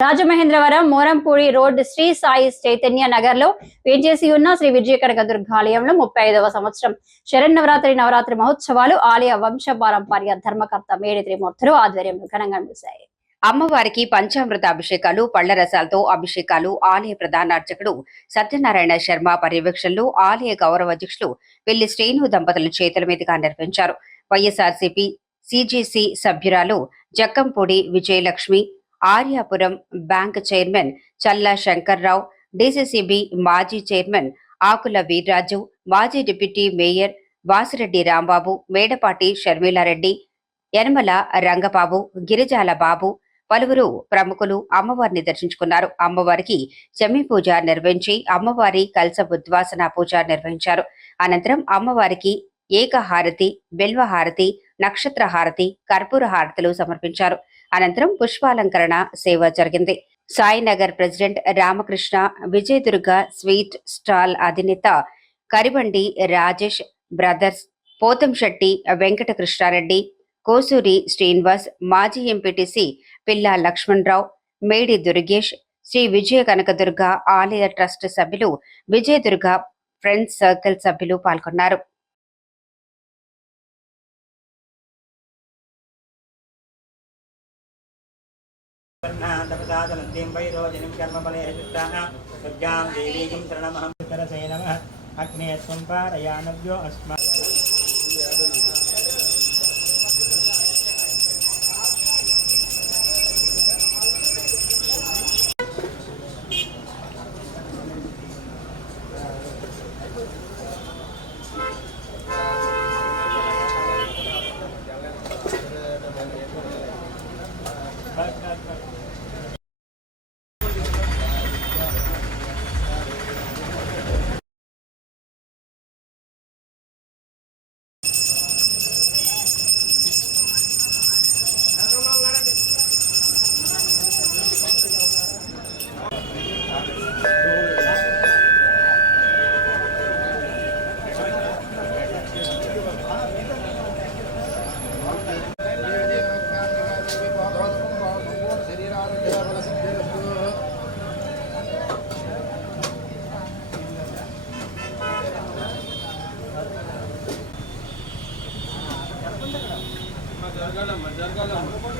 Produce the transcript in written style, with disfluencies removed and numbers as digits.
Rajamahendravaram Morampudi road Shri Sai Chaitanya Nagar లో వేంచేసి ఉన్న శ్రీ విజయ కనకదుర్గ ఆలయంలో 35వ సంవత్సరం నవరాత్రి మహోత్సవాలు ఆలయ వంశ పారంపర్య ధర్మకర్త మేడి త్రిమూర్తులు ఆధ్వర్యంలో ఘనంగా ముగిశాయి. అమ్మవారికి పంచామృత అభిషేకాలు, పళ్ల రసాలతో అభిషేకాలు ఆలయ ప్రధాన అర్చకుడు సత్యనారాయణ శర్మ పర్యవేక్షణలో ఆలయ గౌరవ అధ్యక్షులు పెళ్లి శ్రీను దంపతుల చేతుల మీదుగా నిర్వహించారు. వైఎస్ఆర్సీపీ సిజిసి సభ్యురాలు జక్కంపూడి విజయలక్ష్మి, ఆర్యాపురం బ్యాంక్ చైర్మన్ చల్లా శంకర్రావు, డిసిసిబి మాజీ చైర్మన్ ఆకుల వీర్రాజు, మాజీ డిప్యూటీ మేయర్ వాసిరెడ్డి రాంబాబు, మేడపాటి షర్మిలారెడ్డి, యనమల రంగబాబు, గిరిజాల బాబు, పలువురు ప్రముఖులు అమ్మవారిని దర్శించుకున్నారు. అమ్మవారికి శమీ పూజ నిర్వహించి అమ్మవారి కలశ ఉద్వాసన పూజ నిర్వహించారు. అనంతరం అమ్మవారికి ఏకహారతి, బిల్వహారతి, నక్షత్ర హారతి, కర్పూర హారతులు సమర్పించారు. అనంతరం పుష్పాలంకరణ సేవ జరిగింది. Sainagar president Ramakrishna, Vijayadurga sweet stall అధినేత కరిబండి రాజేష్ బ్రదర్స్, పోతంశెట్టి వెంకటకృష్ణారెడ్డి, కోసూరి శ్రీనివాస్, మాజీ ఎంపీటీసీ పిల్లా లక్ష్మణరావు, మేడి దుర్గేష్, శ్రీ విజయ కనకదుర్గ ఆలయ ట్రస్ట్ సభ్యులు, విజయదుర్గ ఫ్రెండ్స్ సర్కిల్ సభ్యులు పాల్గొన్నారు. జరగాలమ్మా